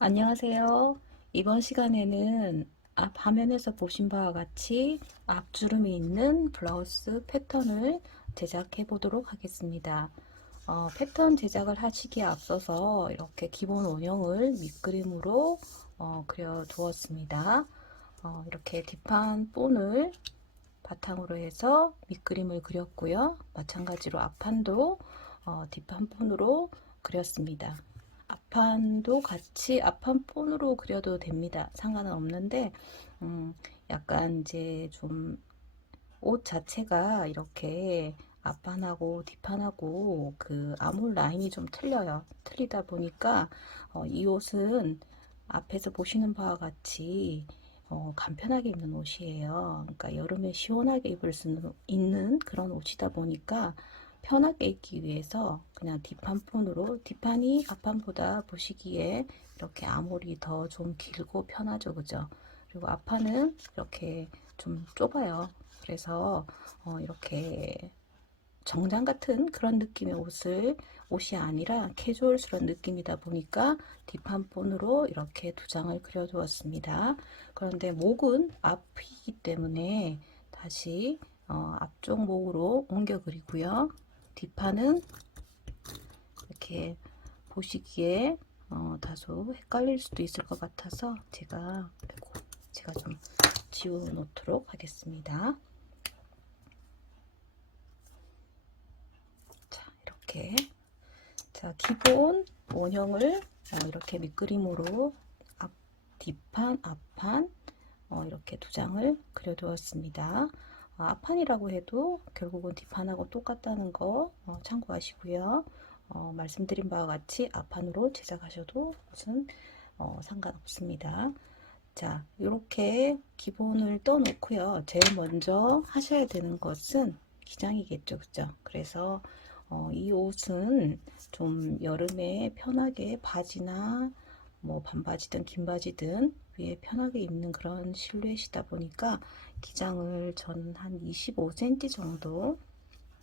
안녕하세요. 이번 시간에는 앞 화면에서 보신 바와 같이 앞주름이 있는 블라우스 패턴을 제작해 보도록 하겠습니다. 패턴 제작을 하시기에 앞서서 이렇게 기본 원형을 밑그림으로 그려 두었습니다. 이렇게 뒷판 본을 바탕으로 해서 밑그림을 그렸고요. 마찬가지로 앞판도 뒷판 폰으로 그렸습니다. 앞판도 같이 앞판 폰으로 그려도 됩니다. 상관은 없는데 약간 이제 좀 옷 자체가 이렇게 앞판하고 뒷판하고 그 아몰 라인이 좀 틀려요. 틀리다 보니까 이 옷은 앞에서 보시는 바와 같이 간편하게 입는 옷이에요. 그러니까 여름에 시원하게 입을 수 있는 그런 옷이다 보니까 편하게 입기 위해서 그냥 뒷판 폰으로, 뒷판이 앞판보다 보시기에 이렇게 아몰이 더 좀 길고 편하죠, 그죠? 그리고 앞판은 이렇게 좀 좁아요. 그래서 이렇게 정장 같은 그런 느낌의 옷이 아니라 캐주얼스러운 느낌이다 보니까 뒷판 폰으로 이렇게 두 장을 그려 두었습니다. 그런데 목은 앞이기 때문에 다시 앞쪽 목으로 옮겨 그리고요. 뒷판은 이렇게 보시기에 다소 헷갈릴 수도 있을 것 같아서 제가 좀 지워 놓도록 하겠습니다. 자, 이렇게 자, 기본 원형을 이렇게 밑그림으로 뒷판, 앞판 이렇게 두 장을 그려두었습니다. 앞판이라고 해도 결국은 뒷판하고 똑같다는 거 참고하시고요. 말씀드린 바와 같이 앞판으로 제작하셔도 무슨 상관없습니다. 자, 이렇게 기본을 떠놓고요. 제일 먼저 하셔야 되는 것은 기장이겠죠, 그죠? 그래서 이 옷은 좀 여름에 편하게 바지나 뭐 반바지든 긴 바지든 위에 편하게 입는 그런 실루엣이다 보니까 기장을 저는 한 25cm 정도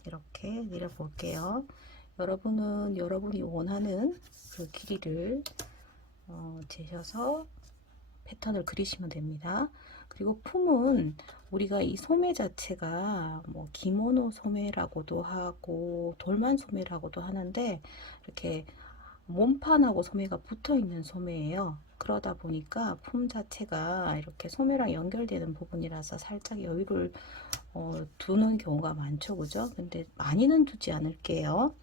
이렇게 내려 볼게요. 여러분은 여러분이 원하는 그 길이를 재셔서 패턴을 그리시면 됩니다. 그리고 품은 우리가 이 소매 자체가 뭐 기모노 소매라고도 하고 돌만 소매라고도 하는데 이렇게 몸판하고 소매가 붙어 있는 소매예요. 그러다 보니까 품 자체가 이렇게 소매랑 연결되는 부분이라서 살짝 여유를 두는 경우가 많죠, 그죠? 근데 많이는 두지 않을게요.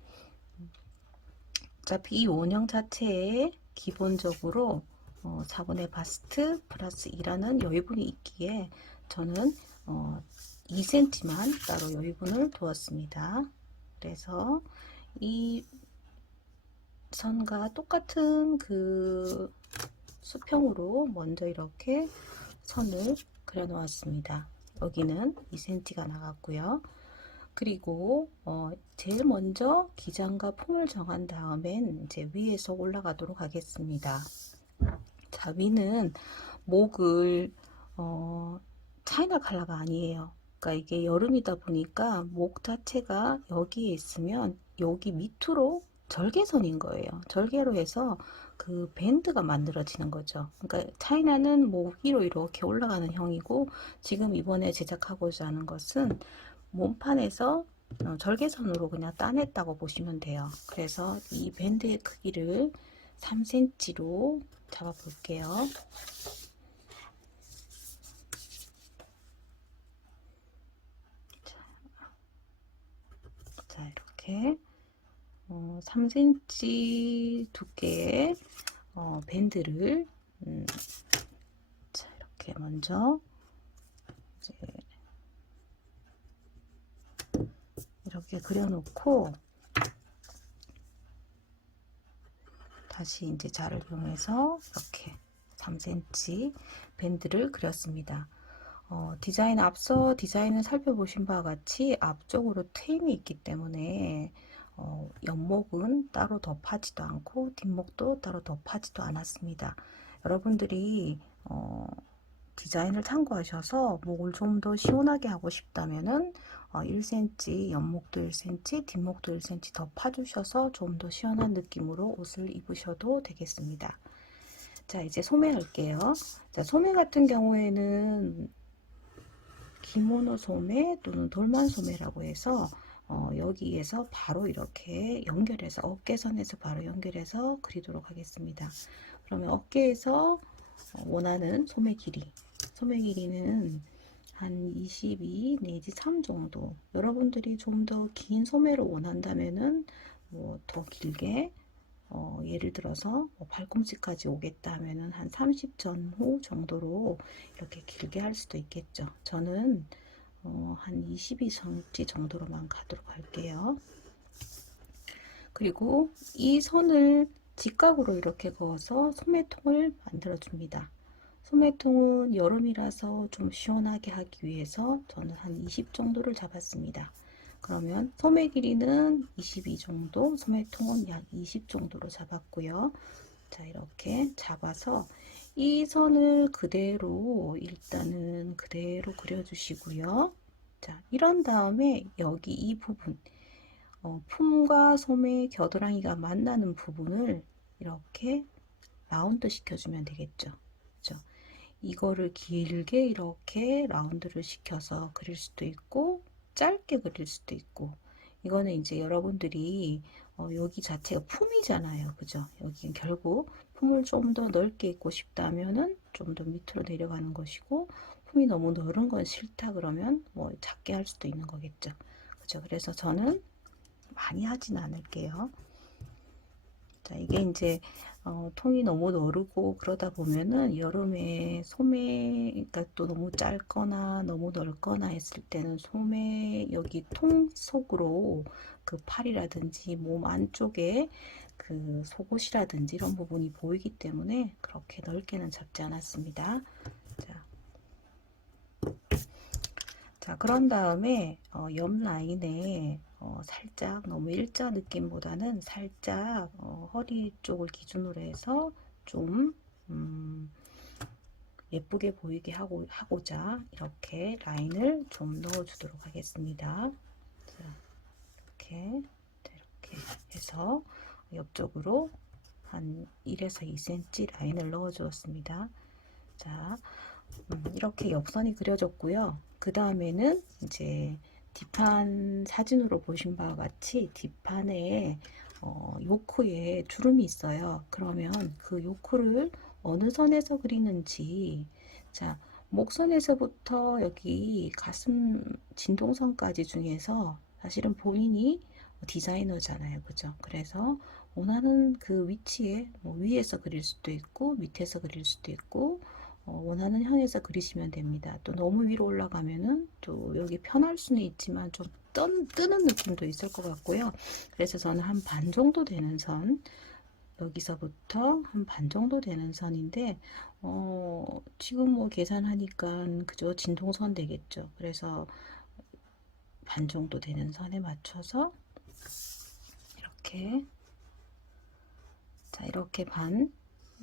어차피 이 원형 자체에 기본적으로 4분의 바스트 플러스 2라는 여유분이 있기에 저는 2cm만 따로 여유분을 두었습니다. 그래서 이 선과 똑같은 그 수평으로 먼저 이렇게 선을 그려 놓았습니다. 여기는 2cm가 나갔고요. 그리고 제일 먼저 기장과 품을 정한 다음엔 이제 위에서 올라가도록 하겠습니다. 자, 위는 목을 차이나 컬러가 아니에요. 그러니까 이게 여름이다 보니까 목 자체가 여기에 있으면 여기 밑으로 절개선인 거예요. 절개로 해서 그 밴드가 만들어지는 거죠. 그러니까 차이나는 목 위로 이렇게 올라가는 형이고 지금 이번에 제작하고자 하는 것은 몸판에서 절개선으로 그냥 따냈다고 보시면 돼요. 그래서 이 밴드의 크기를 3cm로 잡아 볼게요. 자, 이렇게 3cm 두께의 밴드를 자, 이렇게 먼저 이제 이렇게 그려놓고 다시 이제 자를 이용해서 이렇게 3cm 밴드를 그렸습니다. 앞서 디자인을 살펴보신 바와 같이 앞쪽으로 트임이 있기 때문에 옆목은 따로 덧하지도 않고 뒷목도 따로 덧하지도 않았습니다. 여러분들이 디자인을 참고하셔서 목을 좀 더 시원하게 하고 싶다면은 1cm, 옆목도 1cm, 뒷목도 1cm 더 파주셔서 좀 더 시원한 느낌으로 옷을 입으셔도 되겠습니다. 자, 이제 소매 할게요. 자, 소매 같은 경우에는 기모노 소매 또는 돌만 소매라고 해서 여기에서 바로 이렇게 연결해서 어깨선에서 바로 연결해서 그리도록 하겠습니다. 그러면 어깨에서 원하는 소매 길이는 한 22 내지 3 정도. 여러분들이 좀 더 긴 소매를 원한다면은 뭐 더 길게 예를 들어서 뭐 발꿈치까지 오겠다 하면은 한 30 전후 정도로 이렇게 길게 할 수도 있겠죠. 저는 한 22cm 정도로만 가도록 할게요. 그리고 이 선을 직각으로 이렇게 그어서 소매통을 만들어 줍니다. 소매통은 여름이라서 좀 시원하게 하기 위해서 저는 한 20 정도를 잡았습니다. 그러면 소매 길이는 22 정도, 소매통은 약 20 정도로 잡았고요. 자, 이렇게 잡아서 이 선을 그대로 일단은 그대로 그려주시고요. 자, 이런 다음에 여기 이 부분, 품과 소매 겨드랑이가 만나는 부분을 이렇게 라운드 시켜주면 되겠죠. 그죠? 이거를 길게 이렇게 라운드를 시켜서 그릴 수도 있고 짧게 그릴 수도 있고, 이거는 이제 여러분들이 여기 자체가 품이잖아요. 그죠? 여기 결국 품을 좀 더 넓게 입고 싶다면은 좀 더 밑으로 내려가는 것이고, 품이 너무 넓은 건 싫다 그러면 뭐 작게 할 수도 있는 거겠죠. 그죠? 그래서 저는 많이 하진 않을게요. 자, 이게 이제 통이 너무 너르고 그러다 보면은 여름에 소매가 또 너무 짧거나 너무 넓거나 했을 때는 소매 여기 통 속으로 그 팔이라든지 몸 안쪽에 그 속옷이라든지 이런 부분이 보이기 때문에 그렇게 넓게는 잡지 않았습니다. 자, 그런 다음에 옆 라인에 살짝 너무 일자 느낌보다는 살짝 허리 쪽을 기준으로 해서 좀 예쁘게 보이게 하고자 이렇게 라인을 좀 넣어 주도록 하겠습니다. 자, 이렇게 해서 옆쪽으로 한 1에서 2cm 라인을 넣어 주었습니다. 자, 이렇게 옆선이 그려졌고요. 그 다음에는 이제 뒷판 사진으로 보신 바와 같이 뒷판에 요크에 주름이 있어요. 그러면 그 요크를 어느 선에서 그리는지, 자, 목선에서부터 여기 가슴 진동선까지 중에서 사실은 본인이 디자이너잖아요. 그죠? 그래서 원하는 그 위치에 뭐 위에서 그릴 수도 있고 밑에서 그릴 수도 있고 원하는 향에서 그리시면 됩니다. 또 너무 위로 올라가면은 또 여기 편할 수는 있지만 좀 뜨는 느낌도 있을 것 같고요. 그래서 저는 한 반 정도 되는 선, 여기서부터 한 반 정도 되는 선인데 지금 뭐 계산하니까 그죠? 진동선 되겠죠. 그래서 반 정도 되는 선에 맞춰서 이렇게, 자, 이렇게 반,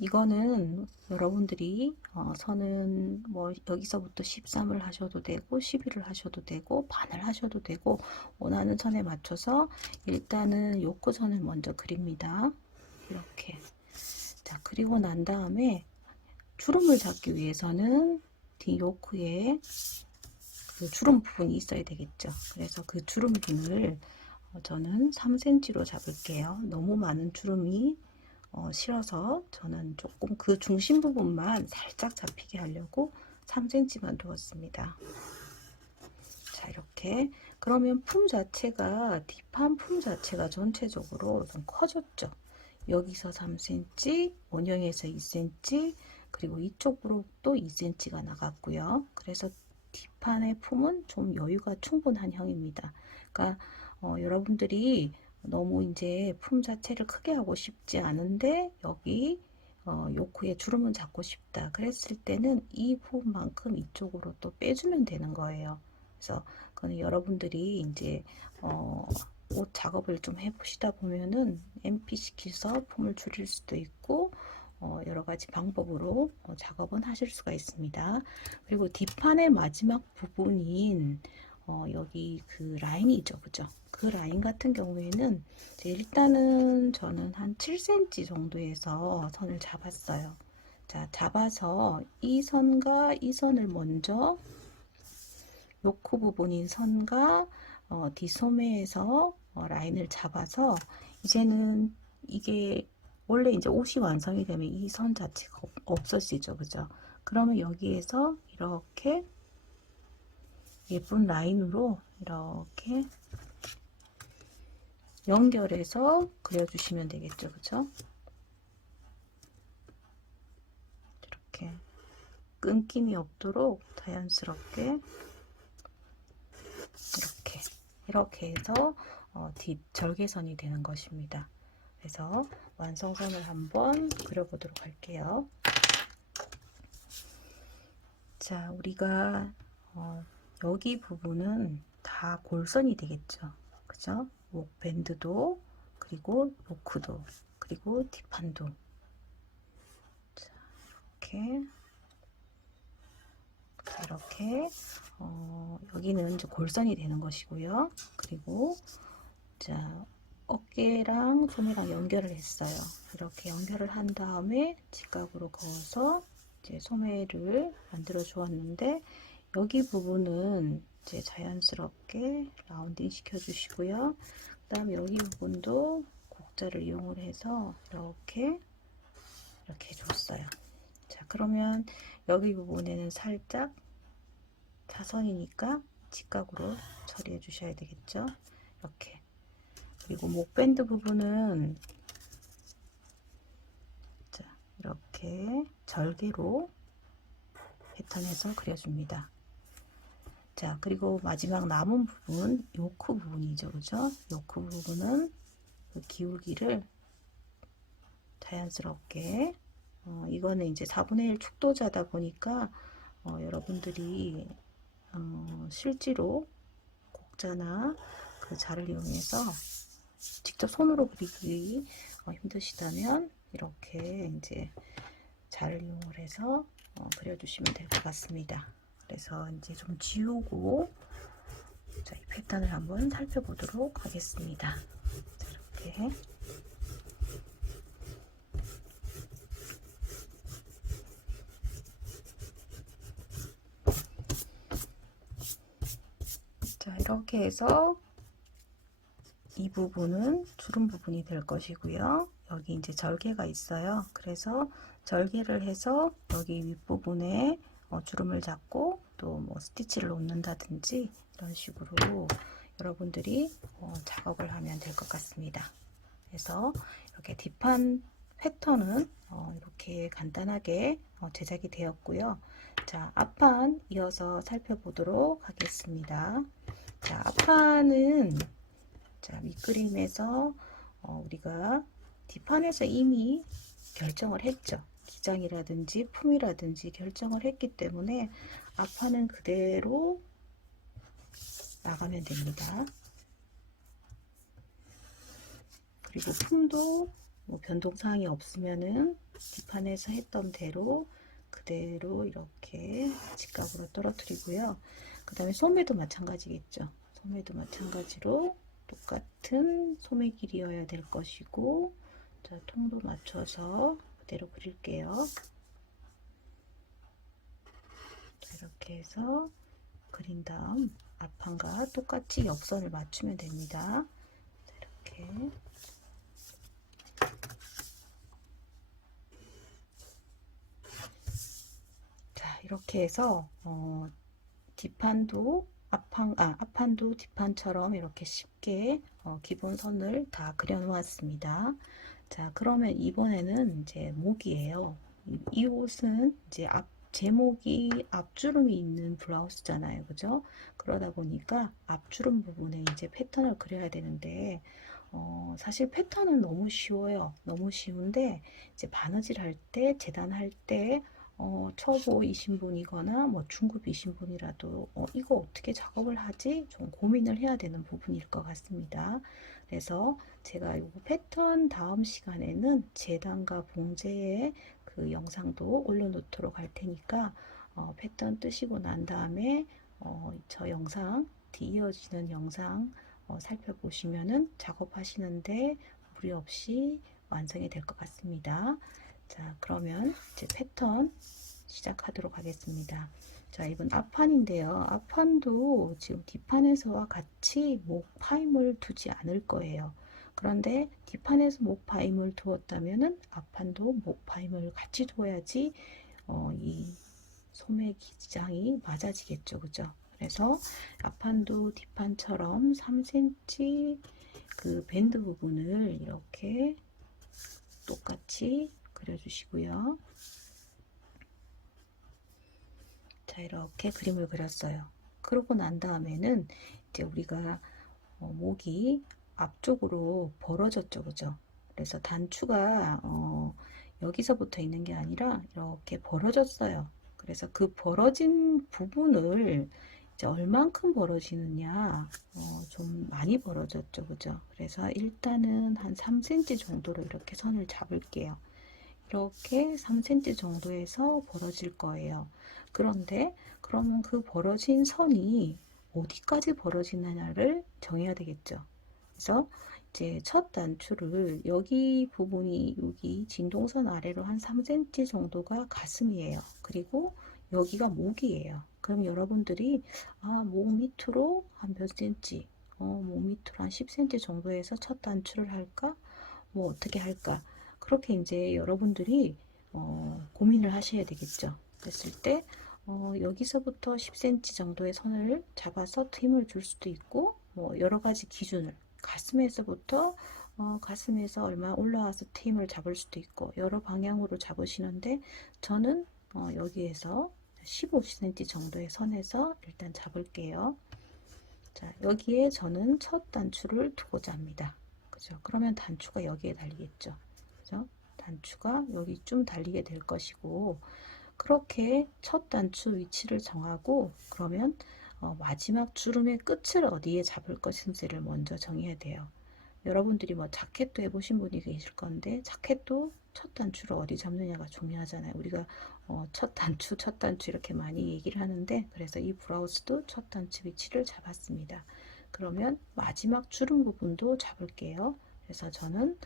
이거는 여러분들이 선은 뭐 여기서부터 13을 하셔도 되고 11을 하셔도 되고 반을 하셔도 되고 원하는 선에 맞춰서 일단은 요코선을 먼저 그립니다. 이렇게. 자, 그리고 난 다음에 주름을 잡기 위해서는 뒤 요크에 그 주름 부분이 있어야 되겠죠. 그래서 그 주름빈을 저는 3cm로 잡을게요. 너무 많은 주름이 싫어서 저는 조금 그 중심 부분만 살짝 잡히게 하려고 3cm만 두었습니다. 자, 이렇게. 그러면 품 자체가, 뒷판 품 자체가 전체적으로 좀 커졌죠. 여기서 3cm, 원형에서 2cm, 그리고 이쪽으로 또 2cm가 나갔고요. 그래서 뒷판의 품은 좀 여유가 충분한 형입니다. 그러니까 여러분들이 너무 이제 품 자체를 크게 하고 싶지 않은데 여기 요크에 주름은 잡고 싶다 그랬을 때는 이 부분만큼 이쪽으로 또 빼주면 되는 거예요. 그래서 그건 여러분들이 이제 옷 작업을 좀 해보시다 보면은 MP 시켜서 품을 줄일 수도 있고 여러 가지 방법으로 작업은 하실 수가 있습니다. 그리고 뒷판의 마지막 부분인 여기 그 라인이죠, 그죠? 그 라인 같은 경우에는 일단은 저는 한 7cm 정도에서 선을 잡았어요. 자, 잡아서 이 선과 이 선을 먼저 요크 부분인 선과 뒷소매에서 라인을 잡아서 이제는 이게 원래 이제 옷이 완성이 되면 이 선 자체가 없어지죠. 그죠? 그러면 여기에서 이렇게 예쁜 라인으로 이렇게 연결해서 그려주시면 되겠죠. 그죠? 이렇게 끊김이 없도록 자연스럽게 이렇게 해서 뒷 절개선이 되는 것입니다. 그래서 완성선을 한번 그려보도록 할게요. 자, 우리가 여기 부분은 다 골선이 되겠죠. 그죠? 목 밴드도, 그리고 노크도, 그리고 뒷판도. 자, 이렇게 여기는 이제 골선이 되는 것이고요. 그리고 자, 어깨랑 소매랑 연결을 했어요. 이렇게 연결을 한 다음에 직각으로 그어서 이제 소매를 만들어 주었는데, 여기 부분은 이제 자연스럽게 라운딩 시켜 주시고요. 그 다음에 여기 부분도 곡자를 이용을 해서 이렇게 해줬어요. 자, 그러면 여기 부분에는 살짝 사선이니까 직각으로 처리해 주셔야 되겠죠. 이렇게. 그리고 목밴드 부분은 자, 이렇게 절개로 패턴에서 그려줍니다. 자, 그리고 마지막 남은 부분, 요크 부분이죠. 그죠? 요크 부분은 그 기울기를 자연스럽게 이거는 이제 4분의 1 축도자다 보니까 여러분들이 실제로 곡자나 그 자를 이용해서 직접 손으로 그리기 힘드시다면 이렇게 이제 자를 이용을 해서 그려주시면 될 것 같습니다. 그래서 이제 좀 지우고 자, 이 패턴을 한번 살펴보도록 하겠습니다. 자, 이렇게 자, 이렇게 해서 이 부분은 주름 부분이 될 것이고요. 여기 이제 절개가 있어요. 그래서 절개를 해서 여기 윗부분에 주름을 잡고 또 뭐 스티치를 놓는다든지 이런 식으로 여러분들이 작업을 하면 될 것 같습니다. 그래서 이렇게 뒷판 패턴은 이렇게 간단하게 제작이 되었고요. 자, 앞판 이어서 살펴보도록 하겠습니다. 자, 앞판은 자, 밑그림에서 우리가 뒷판에서 이미 결정을 했죠. 기장이라든지 품이라든지 결정을 했기 때문에 앞판은 그대로 나가면 됩니다. 그리고 품도 뭐 변동사항이 없으면은 뒷판에서 했던 대로 그대로 이렇게 직각으로 떨어뜨리고요. 그 다음에 소매도 마찬가지겠죠. 소매도 마찬가지로 똑같은 소매 길이여야 될 것이고, 자, 통도 맞춰서 그대로 그릴게요. 자, 이렇게 해서 그린 다음 앞판과 똑같이 옆선을 맞추면 됩니다. 자, 이렇게 자, 이렇게 해서 뒷판도 앞판도 뒷판처럼 이렇게 쉽게 기본선을 다 그려 놓았습니다. 자, 그러면 이번에는 이제 목이에요. 이 옷은 이제 제목이 앞주름이 있는 블라우스잖아요. 그죠? 그러다 보니까 앞주름 부분에 이제 패턴을 그려야 되는데, 사실 패턴은 너무 쉬워요. 너무 쉬운데, 이제 바느질 할 때, 재단할 때, 초보이신 분이거나 뭐 중급이신 분이라도 이거 어떻게 작업을 하지? 좀 고민을 해야 되는 부분일 것 같습니다. 그래서 제가 이 패턴 다음 시간에는 재단과 봉제의 그 영상도 올려놓도록 할 테니까 패턴 뜨시고 난 다음에 저 영상 뒤이어지는 영상 살펴보시면은 작업하시는데 무리 없이 완성이 될 것 같습니다. 자, 그러면 이제 패턴 시작하도록 하겠습니다. 자, 이번 앞판인데요. 앞판도 지금 뒷판에서와 같이 목 파임을 두지 않을 거예요. 그런데 뒷판에서 목 파임을 두었다면은 앞판도 목 파임을 같이 두어야지 이 소매 기장이 맞아지겠죠. 그죠? 그래서 앞판도 뒷판처럼 3cm 그 밴드 부분을 이렇게 똑같이 그려주시고요. 자, 이렇게 그림을 그렸어요. 그러고 난 다음에는 이제 우리가 목이 앞쪽으로 벌어졌죠. 그죠? 그래서 단추가 여기서부터 있는 게 아니라 이렇게 벌어졌어요. 그래서 그 벌어진 부분을 이제 얼만큼 벌어지느냐, 좀 많이 벌어졌죠. 그죠? 그래서 일단은 한 3cm 정도로 이렇게 선을 잡을게요. 이렇게 3cm 정도에서 벌어질 거예요. 그런데 그러면 그 벌어진 선이 어디까지 벌어지느냐를 정해야 되겠죠. 그래서 이제 첫 단추를 여기 부분이 여기 진동선 아래로 한 3cm 정도가 가슴이에요. 그리고 여기가 목이에요. 그럼 여러분들이 목 밑으로 한 몇 cm, 목 밑으로 한 10cm 정도에서 첫 단추를 할까? 뭐 어떻게 할까? 그렇게 이제 여러분들이 고민을 하셔야 되겠죠. 그랬을 때 여기서부터 10cm 정도의 선을 잡아서 힘을 줄 수도 있고 뭐 여러 가지 기준을 가슴에서부터 가슴에서 얼마 올라와서 힘을 잡을 수도 있고 여러 방향으로 잡으시는데 저는 여기에서 15cm 정도의 선에서 일단 잡을게요. 자, 여기에 저는 첫 단추를 두고자 합니다. 그죠? 그러면 단추가 여기에 달리겠죠. 그죠? 단추가 여기쯤 달리게 될 것이고, 그렇게 첫 단추 위치를 정하고, 그러면 마지막 주름의 끝을 어디에 잡을 것인지를 먼저 정해야 돼요. 여러분들이 뭐 자켓도 해보신 분이 계실 건데, 자켓도 첫 단추를 어디 잡느냐가 중요하잖아요. 우리가 첫 단추 이렇게 많이 얘기를 하는데, 그래서 이 브라우스도 첫 단추 위치를 잡았습니다. 그러면 마지막 주름 부분도 잡을게요. 그래서 저는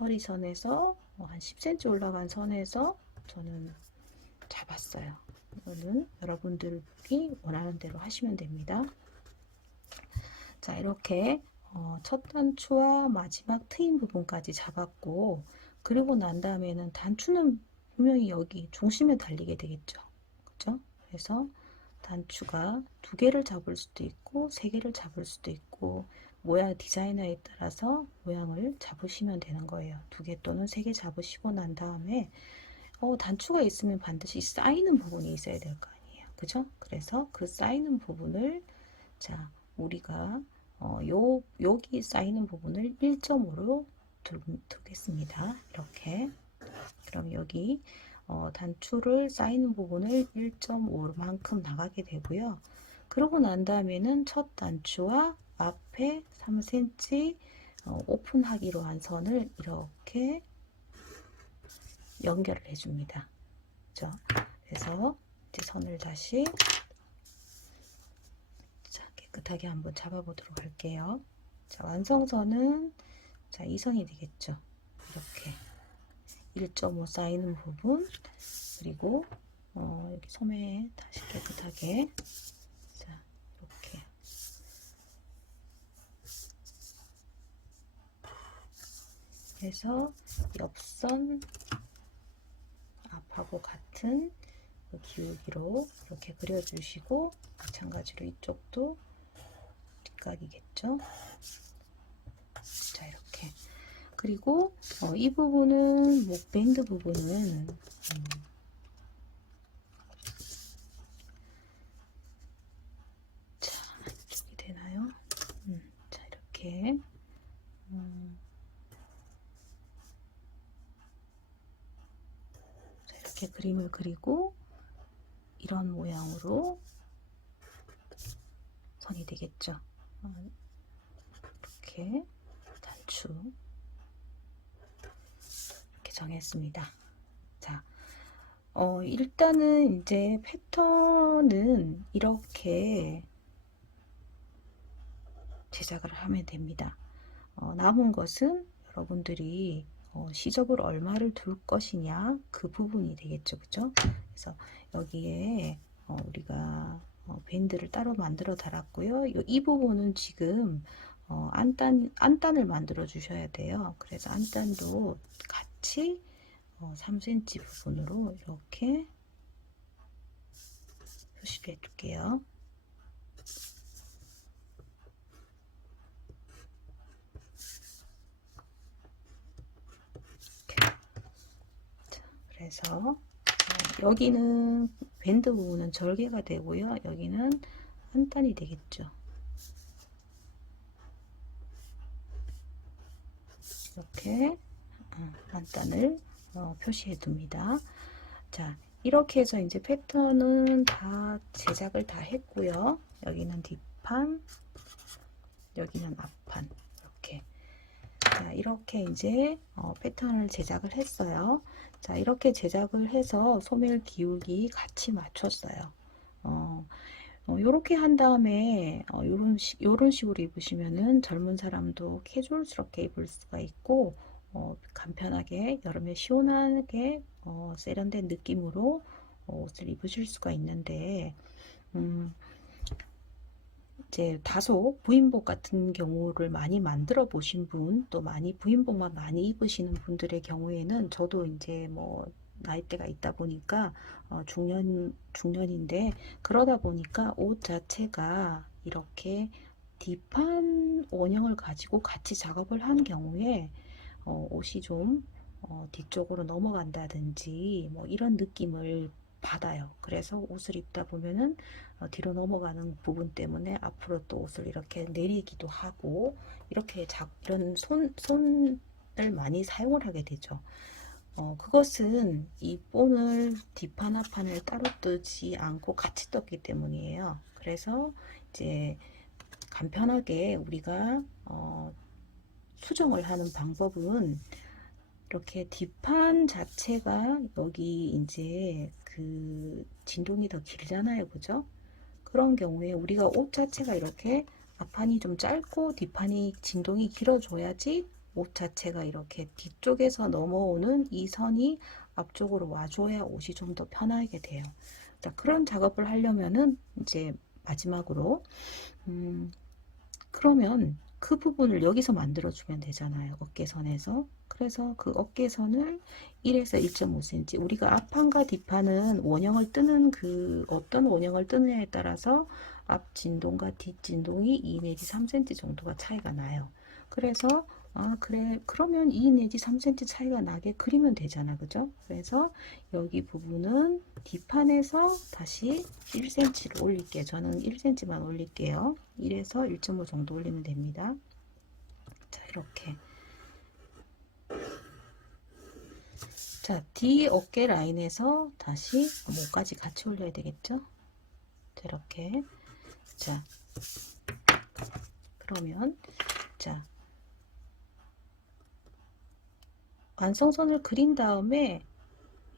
허리선에서 한 10cm 올라간 선에서 저는 잡았어요. 이거는 여러분들이 원하는 대로 하시면 됩니다. 자, 이렇게 첫 단추와 마지막 트임 부분까지 잡았고, 그리고 난 다음에는 단추는 분명히 여기 중심에 달리게 되겠죠. 그죠? 그래서 단추가 2개를 잡을 수도 있고 3개를 잡을 수도 있고 모양 디자이너에 따라서 모양을 잡으시면 되는 거예요. 2개 또는 3개 잡으시고 난 다음에 단추가 있으면 반드시 쌓이는 부분이 있어야 될 거 아니에요. 그죠? 그래서 그 쌓이는 부분을 자, 우리가 여기 쌓이는 부분을 1.5로 두겠습니다. 이렇게. 그럼 여기 단추를 쌓이는 부분을 1.5만큼 나가게 되고요. 그러고 난 다음에는 첫 단추와 앞에 3cm 오픈하기로 한 선을 이렇게 연결을 해줍니다. 그죠? 그래서 이제 선을 다시 깨끗하게 한번 잡아보도록 할게요. 자, 완성선은 자, 이 선이 되겠죠. 이렇게 1.5 쌓이는 부분 그리고 여기 소매에 다시 깨끗하게 자, 이렇게 해서 옆선 앞하고 같은 기울기로 이렇게 그려주시고 마찬가지로 이쪽도 뒷각이겠죠. 자, 이렇게 그리고 이 부분은 목밴드 부분은 자, 이쪽이 되나요? 자, 이렇게 자, 이렇게 그림을 그리고 이런 모양으로 선이 되겠죠. 이렇게 단추 이렇게 정했습니다. 자, 일단은 이제 패턴은 이렇게 제작을 하면 됩니다. 남은 것은 여러분들이 시접을 얼마를 둘 것이냐 그 부분이 되겠죠. 그죠? 그래서 여기에 우리가 밴드를 따로 만들어 달았고요. 이 부분은 지금 안단을 만들어 주셔야 돼요. 그래서 안단도 같이 3cm 부분으로 이렇게 표시를 해줄게요. 그래서 여기는 밴드 부분은 절개가 되고요. 여기는 한단이 되겠죠. 이렇게 한단을 표시해 둡니다. 자, 이렇게 해서 이제 패턴은 다 제작을 다 했고요. 여기는 뒷판, 여기는 앞판. 이렇게. 자, 이렇게 이제 패턴을 제작을 했어요. 자, 이렇게 제작을 해서 소멸 기울기 같이 맞췄어요. 요렇게 한 다음에 요런 식으로 입으시면은 젊은 사람도 캐주얼스럽게 입을 수가 있고 간편하게 여름에 시원하게 세련된 느낌으로 옷을 입으실 수가 있는데 이제 다소 부인복 같은 경우를 많이 만들어 보신 분, 또 많이 부인복만 많이 입으시는 분들의 경우에는 저도 이제 뭐 나이대가 있다 보니까 중년인데 그러다 보니까 옷 자체가 이렇게 뒷판 원형을 가지고 같이 작업을 한 경우에 옷이 좀 뒤쪽으로 넘어간다든지 뭐 이런 느낌을 받아요. 그래서 옷을 입다 보면은 뒤로 넘어가는 부분 때문에 앞으로 또 옷을 이렇게 내리기도 하고 이렇게 이런 손을 많이 사용을 하게 되죠. 그것은 이 본을 뒷판 앞판을 따로 뜨지 않고 같이 떴기 때문이에요. 그래서 이제 간편하게 우리가 수정을 하는 방법은 이렇게 뒷판 자체가 여기 이제 그 진동이 더 길잖아요. 그죠? 그런 경우에 우리가 옷 자체가 이렇게 앞판이 좀 짧고 뒷판이 진동이 길어줘야지 옷 자체가 이렇게 뒤쪽에서 넘어오는 이 선이 앞쪽으로 와줘야 옷이 좀 더 편하게 돼요. 자, 그런 작업을 하려면은 이제 마지막으로 그러면 그 부분을 여기서 만들어주면 되잖아요. 어깨선에서. 그래서 그 어깨선을 1에서 1.5cm 우리가 앞판과 뒷판은 원형을 뜨는 어떤 원형을 뜨느냐에 따라서 앞 진동과 뒷 진동이 2 내지 3cm 정도가 차이가 나요. 그래서 그래 그러면 2 내지 3cm 차이가 나게 그리면 되잖아. 그죠? 그래서 여기 부분은 뒷판에서 다시 1cm를 올릴게요. 저는 1cm만 올릴게요. 1에서 1.5 정도 올리면 됩니다. 자, 이렇게. 자, 뒤 어깨 라인에서 다시 목까지 같이 올려야 되겠죠? 자, 이렇게. 자, 그러면, 자, 완성선을 그린 다음에,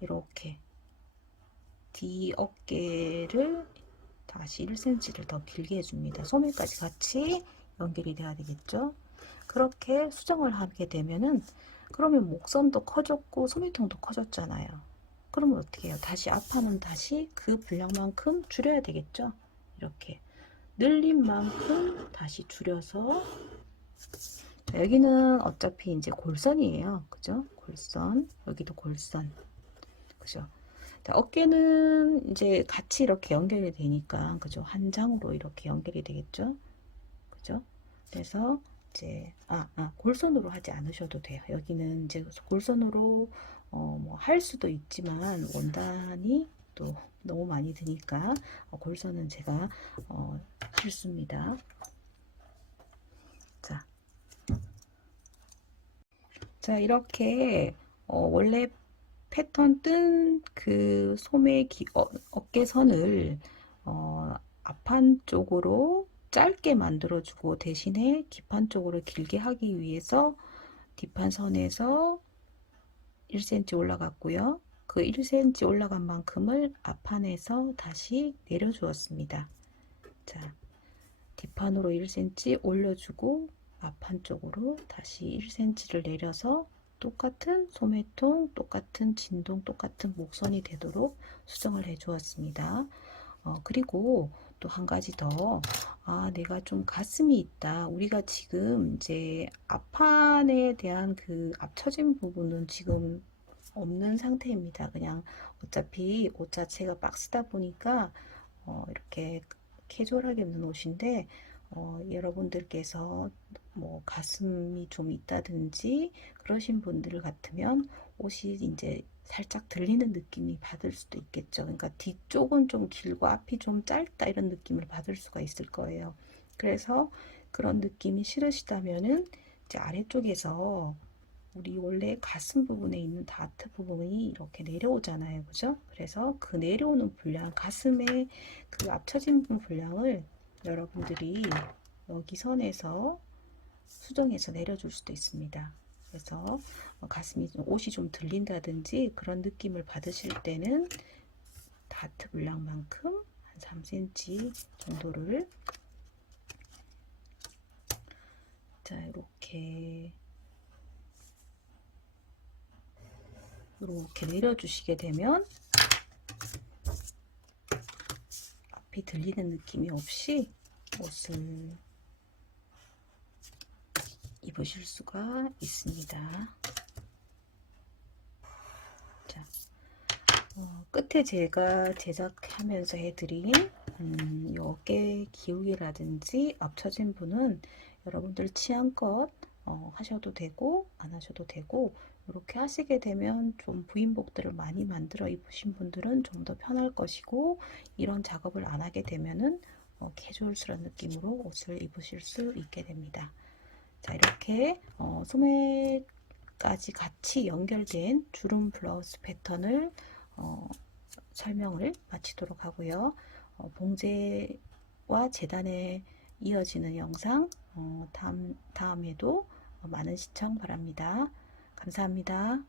이렇게. 뒤 어깨를 다시 1cm를 더 길게 해줍니다. 소매까지 같이 연결이 돼야 되겠죠? 그렇게 수정을 하게 되면은 그러면 목선도 커졌고 소매통도 커졌잖아요. 그러면 어떻게 해요? 다시 앞판은 다시 그 분량만큼 줄여야 되겠죠? 이렇게 늘린 만큼 다시 줄여서 여기는 어차피 이제 골선이에요. 그죠? 골선, 여기도 골선. 그죠? 자, 어깨는 이제 같이 이렇게 연결이 되니까 그죠? 한 장으로 이렇게 연결이 되겠죠? 그죠? 그래서 이제 골선으로 하지 않으셔도 돼요. 여기는 이제 골선으로 뭐 할 수도 있지만 원단이 또 너무 많이 드니까 골선은 제가 필수입니다. 자, 이렇게 원래 패턴 뜬 그 소매 어깨선을 앞판 쪽으로 짧게 만들어주고 대신에 뒷판 쪽으로 길게 하기 위해서 뒷판 선에서 1cm 올라갔고요. 그 1cm 올라간 만큼을 앞판에서 다시 내려주었습니다. 자, 뒷판으로 1cm 올려주고 앞판 쪽으로 다시 1cm를 내려서 똑같은 소매통, 똑같은 진동, 똑같은 목선이 되도록 수정을 해 주었습니다. 그리고 또 한 가지 더, 내가 좀 가슴이 있다. 우리가 지금 이제 앞판에 대한 그 앞처진 부분은 지금 없는 상태입니다. 그냥 어차피 옷 자체가 박스다 보니까 이렇게 캐주얼하게 입는 옷인데, 여러분들께서 뭐 가슴이 좀 있다든지 그러신 분들 같으면 옷이 이제 살짝 들리는 느낌이 받을 수도 있겠죠. 그러니까 뒤쪽은 좀 길고 앞이 좀 짧다 이런 느낌을 받을 수가 있을 거예요. 그래서 그런 느낌이 싫으시다면은 이제 아래쪽에서 우리 원래 가슴 부분에 있는 다트 부분이 이렇게 내려오잖아요. 그죠? 그래서 그 내려오는 분량, 가슴의 그 앞처진 분량을 여러분들이 여기 선에서 수정해서 내려줄 수도 있습니다. 그래서 가슴이 옷이 좀 들린다든지 그런 느낌을 받으실 때는 다트 분량만큼 한 3cm 정도를 자 이렇게 내려주시게 되면 앞이 들리는 느낌이 없이 옷을 입으실 수가 있습니다. 자, 끝에 제가 제작하면서 해드린 이 어깨 기울기라든지 앞처진 부분은 여러분들 취향껏 하셔도 되고 안 하셔도 되고, 이렇게 하시게 되면 좀 부인복들을 많이 만들어 입으신 분들은 좀 더 편할 것이고, 이런 작업을 안 하게 되면은 캐주얼스러운 느낌으로 옷을 입으실 수 있게 됩니다. 자, 이렇게 소매까지 같이 연결된 주름 블라우스 패턴을 설명을 마치도록 하고요. 봉제와 재단에 이어지는 영상 다음에도 많은 시청 바랍니다. 감사합니다.